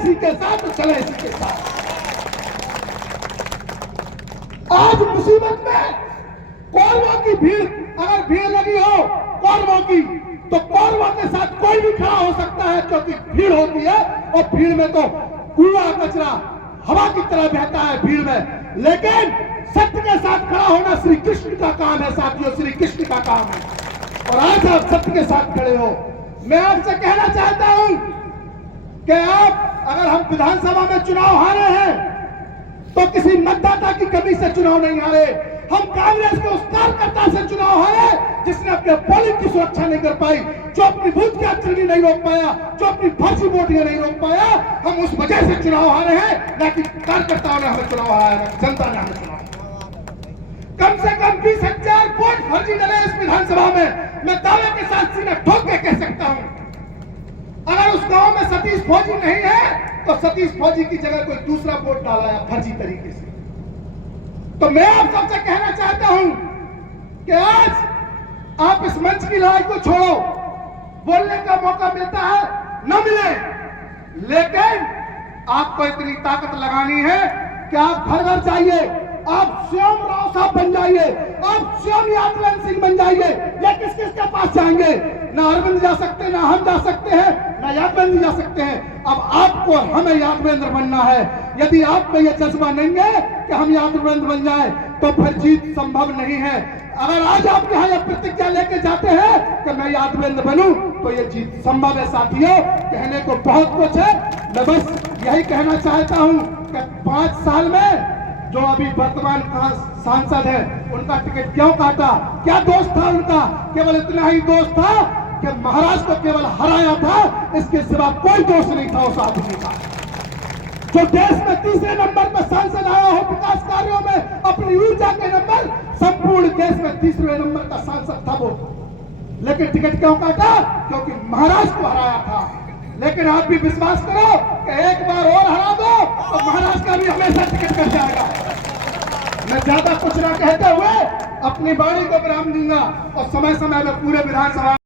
इसी के साथ तो चले इसी के साथ। आज मुसीबत में कौरवों की भीड़, अगर भीड़ लगी हो कौरवों की, तो कौरवों के साथ कोई भी खड़ा हो सकता है, क्योंकि भीड़ होती है और भीड़ में तो कूड़ा कचरा हवा की तरह बहता है भीड़ में। लेकिन सत्य के साथ खड़ा होना श्री कृष्ण का काम है साथियों, श्री कृष्ण का काम है। और आज आप सत्य के साथ खड़े हो। मैं आपसे कहना चाहता हूं कि आप, अगर हम विधानसभा में चुनाव हारे हैं तो किसी मतदाता की कमी से चुनाव नहीं हारे। हम कांग्रेस के उस कार्यकर्ता से चुनाव हारे जिसने अपने पोलिंग की सुरक्षा नहीं कर पाई, जो अपनी बूथ की अचरगी नहीं रोक पाया, जो अपनी फर्जी वोटिंग नहीं रोक पाया। हम उस वजह से चुनाव हारे हैं, ना कि कार्यकर्ताओं ने हमें चुनाव हारा, जनता ने हमें चुनाव। कम से कम 20,000 वोट फर्जी डले इस विधानसभा में। मैं दावे के साथ सीना ठोक के कह सकता हूं, अगर उस गांव में सतीश फौजी नहीं है तो सतीश फौजी की जगह कोई दूसरा वोट डाला है फर्जी तरीके से। तो मैं आप सबसे कहना चाहता हूं कि आज आप इस मंच की लड़ाई को छोड़ो। बोलने का मौका मिलता है न मिले, लेकिन आपको इतनी ताकत लगानी है कि आप घर घर जाइए, आप स्वयं राव साहब बन जाइए, आप स्वयं यादवेंद्र सिंह बन जाइए। या किस किस के पास जाएंगे? ना अरविंद जा सकते, ना हम जा सकते हैं, ना यादवेंद्र जा सकते हैं। अब आपको हमें यादवेंद्र बनना है। यदि आप में यह जज्बा नहीं है कि हम यादवेंद्र बन जाए तो फिर जीत संभव नहीं है। अगर आज आप यहाँ यह प्रतिज्ञा लेके जाते हैं कि मैं यादवेंद्र बनूं तो यह जीत संभव है साथियों। कहने को बहुत कुछ है, मैं बस यही कहना चाहता हूं कि 5 साल में जो अभी वर्तमान सांसद है उनका टिकट क्यों काटा? क्या दोष था उनका? केवल इतना ही दोष था कि महाराज को केवल हराया था, इसके सिवा कोई दोष नहीं था उस आदमी का। जो देश में तीसरे नंबर पर सांसद आया हो विकास कार्यों में, अपनी ऊर्जा के नंबर, संपूर्ण देश में तीसरे नंबर का सांसद था वो। लेकिन टिकट क्यों काटा? क्योंकि महाराज को हराया था। लेकिन आप भी विश्वास करो कि एक बार और हरा दो तो महाराज का भी हमेशा टिकट कट जाएगा। मैं ज्यादा कुछ ना कहते हुए अपनी वाणी को विराम दूंगा और समय समय में पूरे विधानसभा